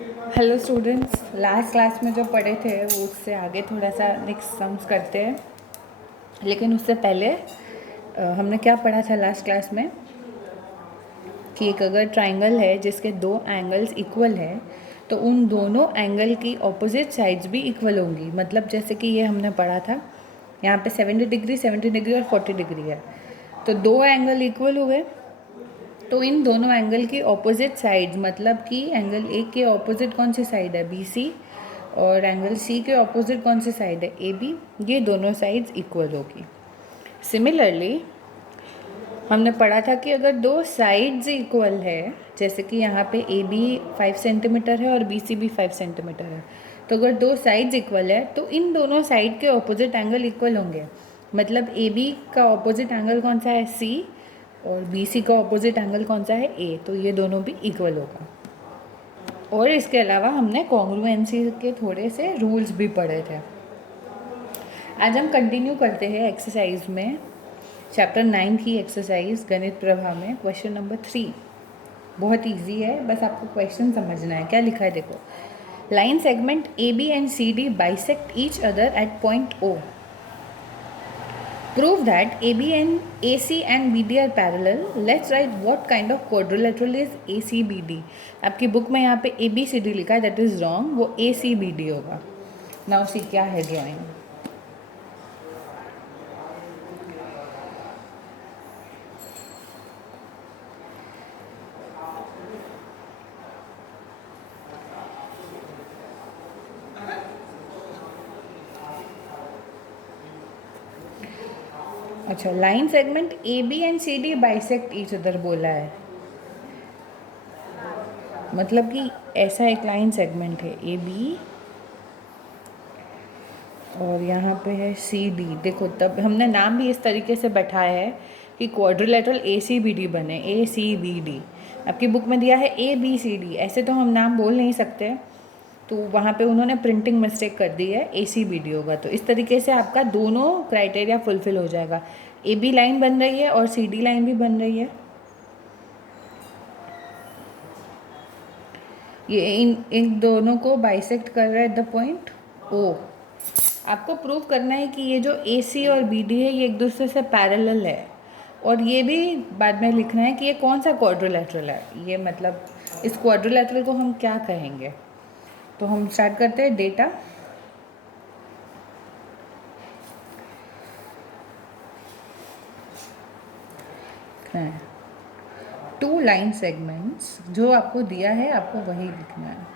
Hello students, last class में जो पढ़े थे वो उससे आगे थोड़ा सा नेक्स्ट सम्स करते हैं। लेकिन उससे पहले हमने क्या पढ़ा था लास्ट क्लास में कि एक अगर ट्राइंगल है जिसके दो एंगल्स इक्वल है तो उन दोनों एंगल की ऑपोजिट साइड्स भी इक्वल होंगी। मतलब जैसे कि ये हमने पढ़ा था, यहाँ पे 70 डिग्री 70 डिग्री और 40 डिग्री है, तो दो एंगल इक्वल हुए तो इन दोनों एंगल की ऑपोजिट साइड्स, मतलब कि एंगल ए के ऑपोजिट कौन सी साइड है, बी सी, और एंगल सी के ऑपोजिट कौन सी साइड है, ए बी, ये दोनों साइड्स इक्वल होगी। सिमिलरली हमने पढ़ा था कि अगर दो साइड्स इक्वल है, जैसे कि यहाँ पे ए बी 5 सेंटीमीटर है और बी सी भी 5 सेंटीमीटर है, तो अगर दो साइड्स इक्वल है तो इन दोनों साइड के ऑपोजिट एंगल इक्वल होंगे। मतलब ए बी का ऑपोजिट एंगल कौन सा है, सी, और बी सी का ऑपोजिट एंगल कौन सा है, ए, तो ये दोनों भी इक्वल होगा। और इसके अलावा हमने कॉन्ग्रुएंसी के थोड़े से रूल्स भी पढ़े थे। आज हम कंटिन्यू करते हैं एक्सरसाइज में, चैप्टर 9 की एक्सरसाइज गणित प्रभा में क्वेश्चन नंबर 3। बहुत इजी है, बस आपको क्वेश्चन समझना है। क्या लिखा है देखो, line segment A B and C D bisect each other at point O. Prove that AB and AC and BD are parallel. Let's write what kind of quadrilateral is ACBD. आपकी book में यहाँ पे ABCD लिखा है, that is wrong, वो ACBD होगा। Now see क्या है ड्राइंग। अच्छा, line segment AB and CD bisect each other बोला है, मतलब कि ऐसा एक लाइन सेगमेंट है AB और यहाँ पे है CD। देखो, तब हमने नाम भी इस तरीके से बैठाया है कि क्वाड्रिलेटरल ACBD बने, ACBD। आपकी बुक में दिया है ABCD, ऐसे तो हम नाम बोल नहीं सकते, तो वहाँ पे उन्होंने प्रिंटिंग मिस्टेक कर दी है, ACBD होगा। तो इस तरीके से आपका दोनों क्राइटेरिया फुलफिल हो जाएगा, AB लाइन बन रही है और CD लाइन भी बन रही है। ये इन दोनों को बाइसेक्ट कर रहा है द पॉइंट O। आपको प्रूव करना है कि ये जो AC और BD है ये एक दूसरे से पैरेलल है, और ये भी बाद में लिखना है कि ये कौन सा क्वाड्रिलेटरल है। ये मतलब इस क्वाड्रिलेटरल को हम क्या कहेंगे। तो हम स्टार्ट करते हैं डेटा। टू लाइन सेगमेंट्स, जो आपको दिया है आपको वही लिखना है।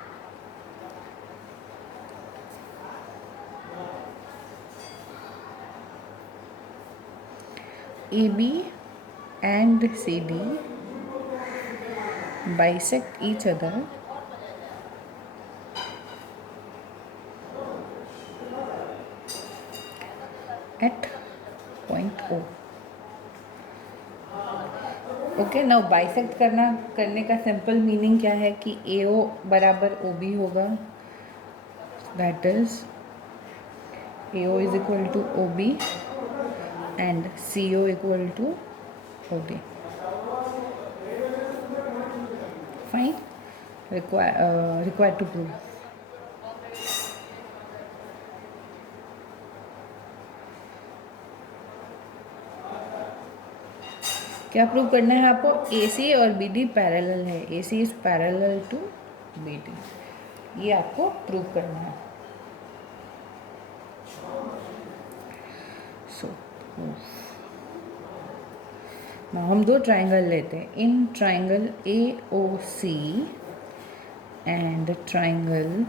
AB and CD bisect each other at point O। Okay, now bisect करने का सिंपल मीनिंग क्या है कि AO बराबर OB होगा, that is AO is equal to OB and CO equal to OD। Fine, required to prove. क्या prove करना है आपको, AC और BD पैरेलल है, AC is parallel to BD, ये आपको प्रूव करना है। सो हम दो ट्राइंगल लेते हैं, in triangle AOC and triangle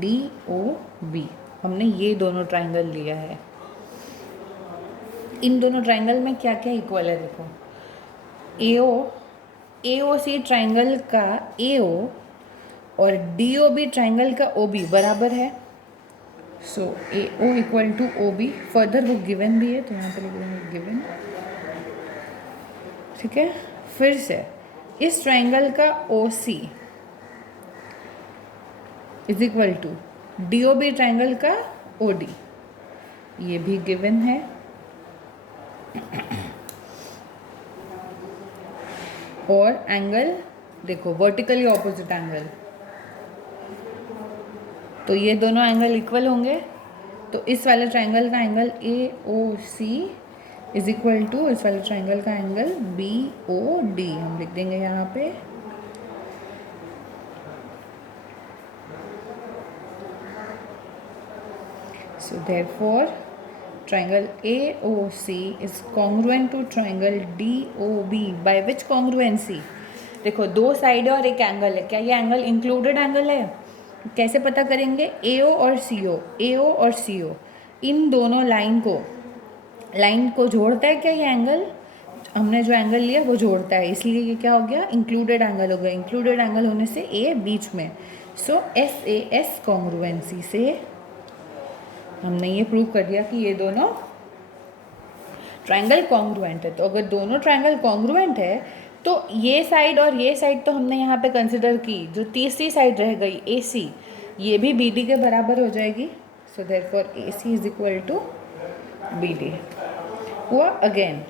DOB, हमने ये दोनों ट्राइंगल लिया है। इन दोनों ट्राइंगल में क्या क्या इक्वल है देखो, AOC ट्राइंगल का AO और DOB ट्राइंगल का OB बराबर है। So AO equal to OB, further वो गिवन भी है तो यहाँ पे लिख देंगे गिवन। ठीक है, फिर से इस ट्राइंगल का OC is equal to DOB triangle का OD, ये भी गिवन है। और एंगल देखो वर्टिकली ऑपोजिट एंगल, तो ये दोनों एंगल इक्वल होंगे, तो इस वाले ट्रायंगल का angle A O C is equal to इस वाले ट्रायंगल का एंगल बी ओ डी, हम लिख देंगे यहाँ पे। So therefore triangle AOC is congruent to triangle DOB by which congruency? देखो दो साइड है और एक एंगल है, क्या ये एंगल इंक्लूडेड एंगल है? कैसे पता करेंगे? AO और CO, AO और CO इन दोनों लाइन को जोड़ता है क्या ये एंगल? हमने जो एंगल लिया वो जोड़ता है, इसलिए ये क्या हो गया? इंक्लूडेड एंगल हो गया। इंक्लूडेड एंगल होने से ए बीच में, सो SAS कॉन्ग्रुएंसी से हमने ये प्रूव कर दिया कि ये दोनों ट्रायंगल कॉन्ग्रुएंट है। तो अगर दोनों ट्रायंगल कॉन्ग्रुएंट है तो ये साइड और ये साइड तो हमने यहाँ पे कंसिडर की, जो तीसरी साइड रह गई AC, ये भी BD के बराबर हो जाएगी। So therefore AC is equal to BD हुआ अगेन।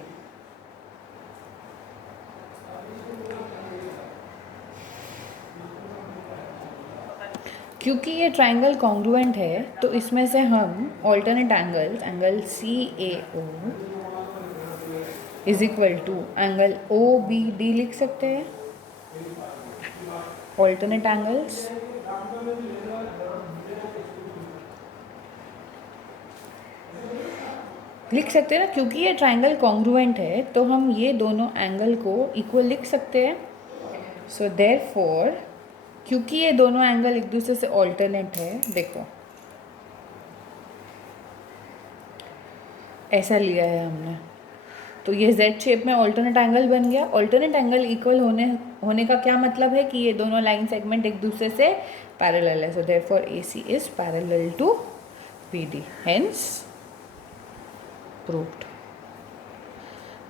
क्योंकि ये ट्रायंगल कॉन्ग्रुएंट है तो इसमें से हम alternate angle CAO is equal to angle OBD लिख सकते हैं। ऑल्टरनेट एंगल्स लिख सकते हैं ना, क्योंकि ये ट्रायंगल कॉन्ग्रुएंट है तो हम ये दोनों एंगल को इक्वल लिख सकते हैं। सो देयरफॉर क्योंकि ये दोनों एंगल एक दूसरे से ऑल्टरनेट है, देखो ऐसा लिया है हमने, तो ये Z शेप में ऑल्टरनेट एंगल बन गया। ऑल्टरनेट एंगल इक्वल होने का क्या मतलब है? कि ये दोनों लाइन सेगमेंट एक दूसरे से पैरेलल है। So therefore AC is parallel to BD, hence proved.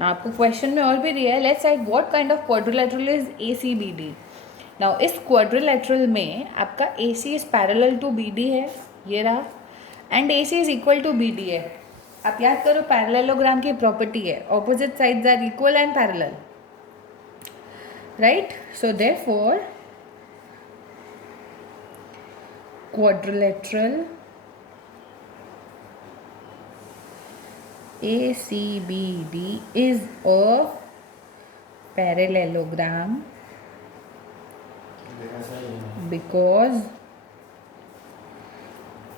ना आपको क्वेश्चन में और भी दिया है, let's write what kind of quadrilateral is ACBD। Now इस क्वाड्रिलेटरल में आपका AC is parallel to BD है, ये रहा, and AC is equal to BD है। आप याद करो पैरेललोग्राम की प्रॉपर्टी है, opposite sides are equal and parallel, right? So therefore quadrilateral ACBD is a parallelogram because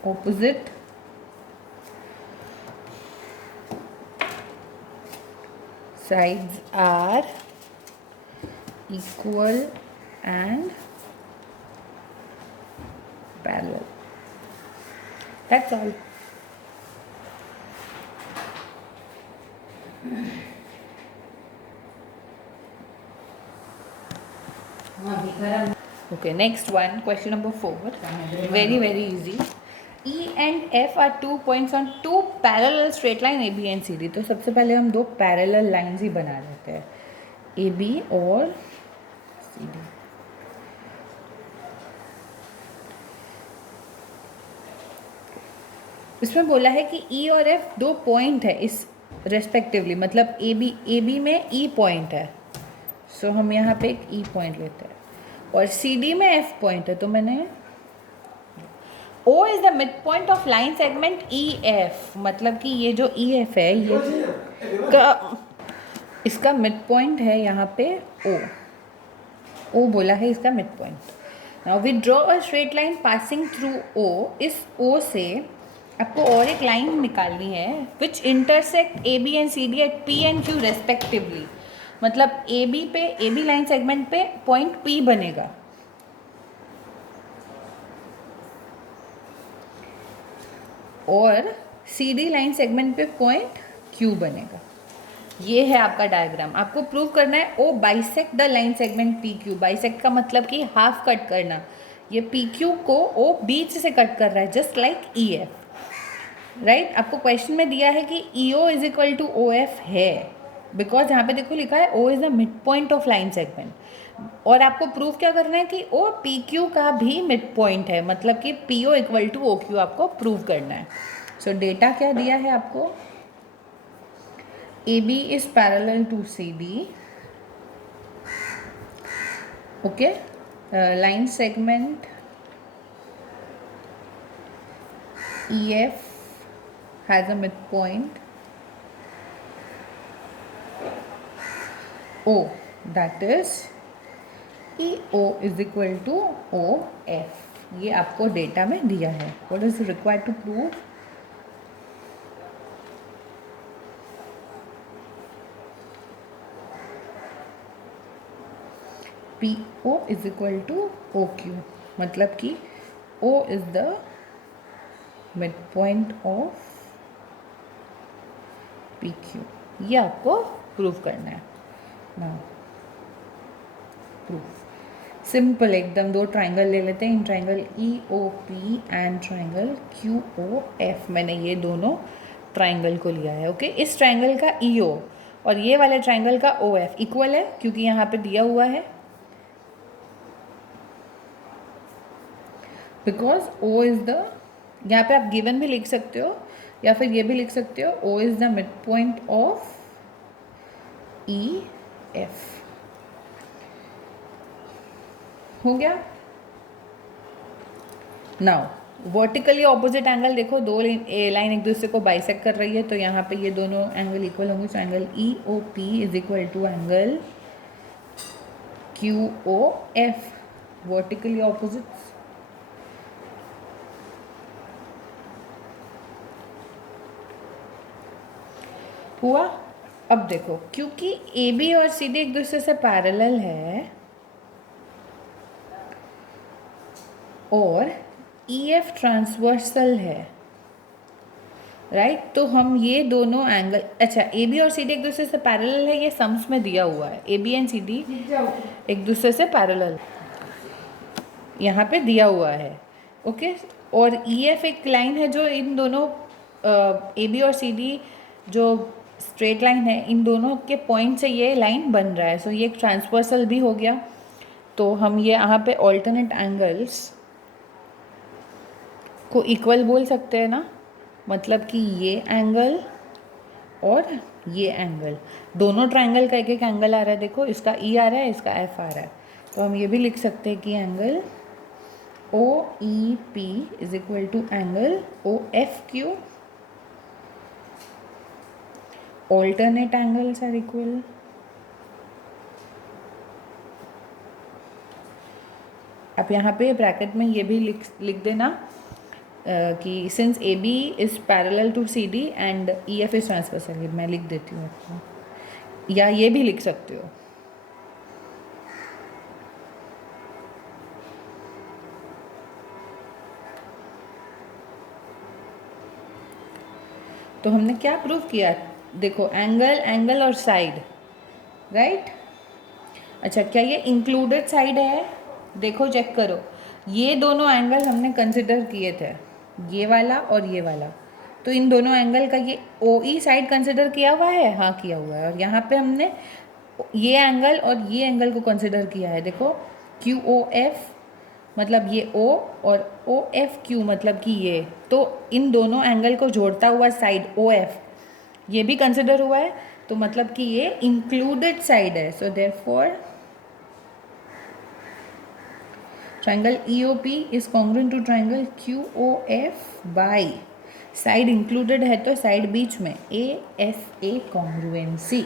opposite sides are equal and parallel. That's all. Okay, next one, question number 4. Very, very easy. E and F are 2 points on 2 parallel straight line AB and CD. तो सबसे पहले हम दो parallel lines ही बना लेते हैं, AB और CD। इसमें बोला है कि E और F दो पॉइंट है इस रेस्पेक्टिवली, मतलब AB में E पॉइंट है, सो हम यहाँ पे एक E पॉइंट लेते हैं, और CD में F पॉइंट है, तो मैंने O is the mid point of line segment EF, मतलब कि ये जो EF है ये इसका मिड पॉइंट है यहाँ पे O बोला है इसका mid point. Now we draw a straight line passing through O। इस O से आपको और एक लाइन निकालनी है which intersect AB and CD at P and Q respectively, मतलब AB लाइन सेगमेंट पे पॉइंट P बनेगा, और CD लाइन सेगमेंट पे पॉइंट Q बनेगा। ये है आपका डायग्राम। आपको प्रूव करना है O bisect the line segment PQ। Bisect का मतलब कि हाफ कट करना, ये PQ को O बीच से कट कर रहा है, जस्ट लाइक EF, राइट? आपको क्वेश्चन में दिया है कि EO is equal to OF है, बिकॉज यहाँ पे देखो लिखा है O is the mid point of line segment, और आपको प्रूव क्या करना है कि O PQ का भी मिड पॉइंट है, मतलब कि PO इक्वल टू OQ आपको प्रूव करना है। सो डेटा क्या दिया है आपको? AB is parallel to CD okay, line segment EF has a midpoint O, that is EO is equal to OF. ये आपको डेटा में दिया है. What is required to prove? PO is equal to OQ. मतलब कि O is the midpoint of PQ. ये आपको prove करना है. नाउ प्रूफ सिंपल एकदम. दो ट्राइंगल ले लेते हैं. In triangle EOP and triangle QOF. मैंने ये दोनों ट्राइंगल को लिया है. ओके, इस ट्राइंगल का EO और ये वाले ट्राइंगल का OF इक्वल है क्योंकि यहाँ पे दिया हुआ है. बिकॉज O इज़ द, यहाँ पे आप गिवन भी लिख सकते हो या फिर ये भी लिख सकते हो, O is the mid point of EF. हो गया. नाउ वर्टिकली ऑपोजिट एंगल देखो, दो लाइन एक दूसरे को बाइसेक्ट कर रही है, तो यहाँ पे ये दोनों एंगल इक्वल होंगे. So angle EOP is equal to angle QOF. Vertically opposite. हुआ. अब देखो, क्योंकि AB और CD एक दूसरे से पैरेलल है और EF ट्रांसवर्सल है, राइट, तो हम ये दोनों एंगल, अच्छा AB और CD एक दूसरे से पैरेलल है, ये सम्स में दिया हुआ है. AB एंड CD एक दूसरे से पैरेलल यहाँ पे दिया हुआ है. ओके, और EF एक लाइन है जो इन दोनों AB और CD जो स्ट्रेट लाइन है, इन दोनों के पॉइंट से ये लाइन बन रहा है. सो ये एक ट्रांसवर्सल भी हो गया. तो हम ये यहाँ पे ऑल्टरनेट एंगल्स को इक्वल बोल सकते हैं ना. मतलब कि ये एंगल और ये एंगल, दोनों ट्राइंगल का एक एक एंगल आ रहा है. देखो, इसका E आ रहा है, इसका F आ रहा है. तो हम ये भी लिख सकते हैं कि angle OEP is equal to angle OFQ. alternate angles are equal. अब यहाँ पे ब्रैकेट में ये भी लिख देना कि since AB is parallel to CD and EF is transversal. मैं लिख देती हूँ आपको, या ये भी लिख सकते हो. तो हमने क्या प्रूव किया? देखो, एंगल और साइड, राइट. अच्छा, क्या ये इंक्लूडेड साइड है? देखो, चेक करो, ये दोनों एंगल हमने कंसिडर किए थे, ये वाला और ये वाला. तो इन दोनों एंगल का ये OE साइड कंसिडर किया हुआ है. हाँ, किया हुआ है. और यहाँ पे हमने ये एंगल और ये एंगल को कंसिडर किया है. देखो, QOF मतलब ये O और OFQ मतलब कि ये. तो इन दोनों एंगल को जोड़ता हुआ साइड OF ये भी कंसिडर हुआ है. तो मतलब कि ये इंक्लूडेड साइड है. So therefore triangle EOP is congruent to triangle QOF by side included है तो साइड बीच में ASA कॉन्ग्रुएंसी.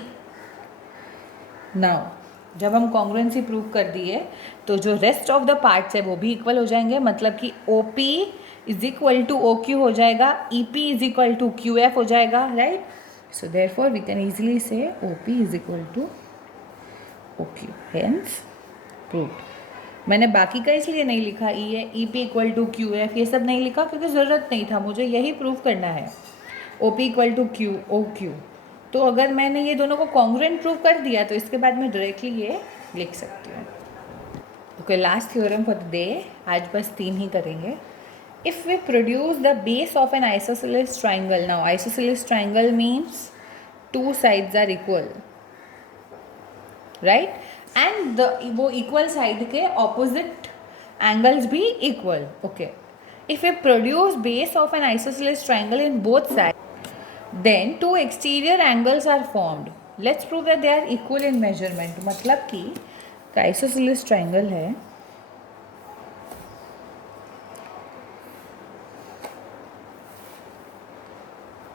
नाउ जब हम कॉन्ग्रुएंसी प्रूव कर दिए तो जो रेस्ट ऑफ द पार्ट्स है वो भी इक्वल हो जाएंगे. मतलब कि OP is equal to OQ हो जाएगा, EP is equal to QF हो जाएगा, right. So therefore we can easily से OP is equal to OQ. Hence proved. मैंने बाकी का इसलिए नहीं लिखा, EP इक्वल टू QF ये सब नहीं लिखा क्योंकि ज़रूरत नहीं था, मुझे यही प्रूव करना है. OP equal to OQ. तो अगर मैंने ये दोनों को कॉन्ग्रुएंट प्रूव कर दिया तो इसके बाद मैं डायरेक्टली ये लिख सकती हूँ. Okay, last theorem for the day. आज बस 3 ही करेंगे. If we produce the base of an isosceles triangle, now isosceles triangle means two sides are equal, right? And वो equal side के opposite angles भी equal. Okay. If we produce base of an isosceles triangle in both sides, then two exterior angles are formed. Let's prove that they are equal in measurement. मतलब कि का isosceles triangle है,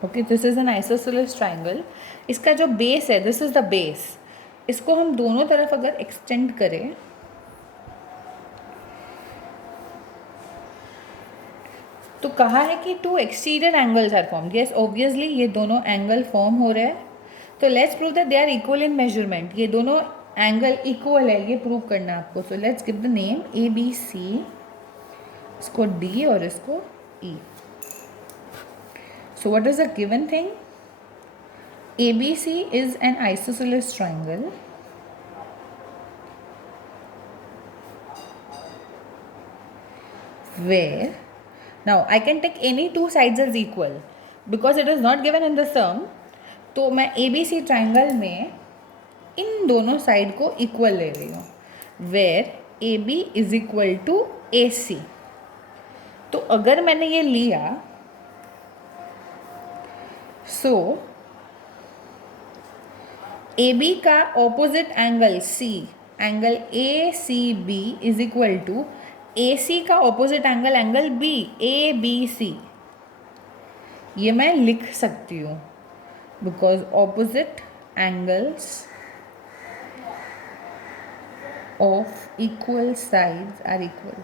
okay this is an isosceles triangle. इसका जो base है, this is the base, इसको हम दोनों तरफ अगर एक्सटेंड करें तो कहा है कि two exterior angles are formed. Yes obviously ये दोनों एंगल फॉर्म हो रहे हैं, तो let's prove that they are equal in measurement. ये दोनों एंगल इक्वल है, ये प्रूव करना है आपको। So let's give the name A B C, इसको डी और इसको E. So what is the given thing? A B C is an isosceles triangle where now I can take any two sides as equal because it is not given in the sum। तो मैं ए B C triangle में इन दोनों side को equal ले रही हूँ, where A B is equal to A C. तो अगर मैंने ये लिया, सो ए बी का opposite angle C, angle A C B is equal to A C का opposite angle, angle B A B C. ये मैं लिख सकती हूँ because opposite angles of equal sides are equal.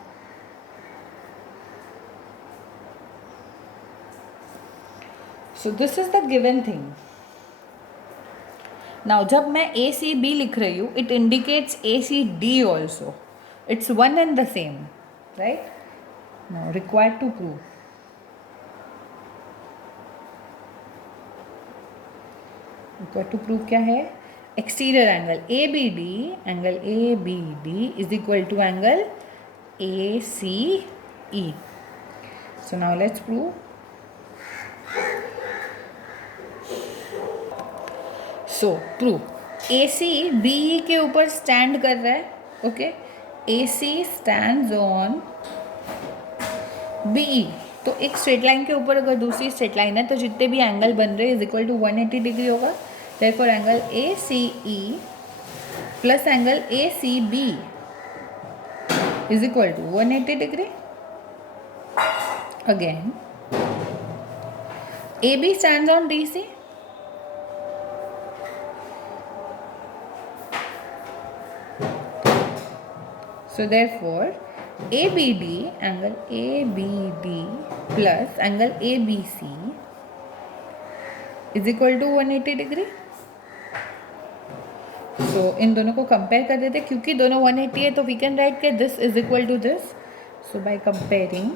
So this is the given thing. Now जब मैं A C B लिख रही हूँ, it indicates A C D also, it's one and the same, right? Now required to prove, required to prove क्या है? Exterior angle A B D, angle A B D is equal to angle A C E. So now let's prove. So prove A C B E के ऊपर stand कर रहा है, okay? A C stands on B E. तो एक straight line के ऊपर अगर दूसरी स्ट्रेट लाइन है तो जितने भी एंगल बन रहे हैं इज इक्वल टू 180 डिग्री होगा। therefore angle A C E plus angle A C B is equal to 180 degree. Again A B stands on D C, so therefore ABD, angle ABD plus angle ABC is equal to 180 degree. so इन दोनों को compare कर देते, क्योंकि दोनों 180 है तो we can write के this is equal to this. So by comparing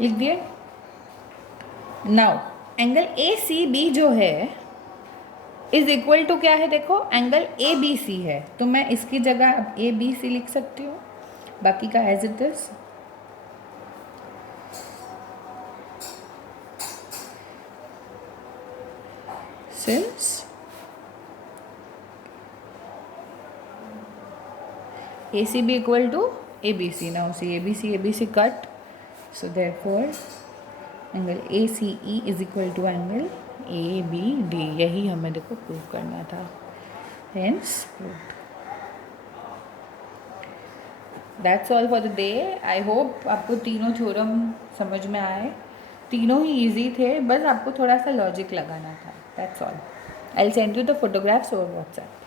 लिख दिए। Now angle A C B जो है इज इक्वल टू क्या है? देखो एंगल ए बी सी है, तो मैं इसकी जगह अब ए बी सी लिख सकती हूँ, बाकी का as it is. Since A C B equal to A B C, now C A B C cut. So therefore angle A C E is equal to angle A B D. यही हमें देखो prove करना था, hence proved. That's all for the day. I hope आपको तीनों theorem समझ में आए। तीनों ही इजी थे, बस आपको थोड़ा सा लॉजिक लगाना था, that's all. I will send you the photographs over WhatsApp.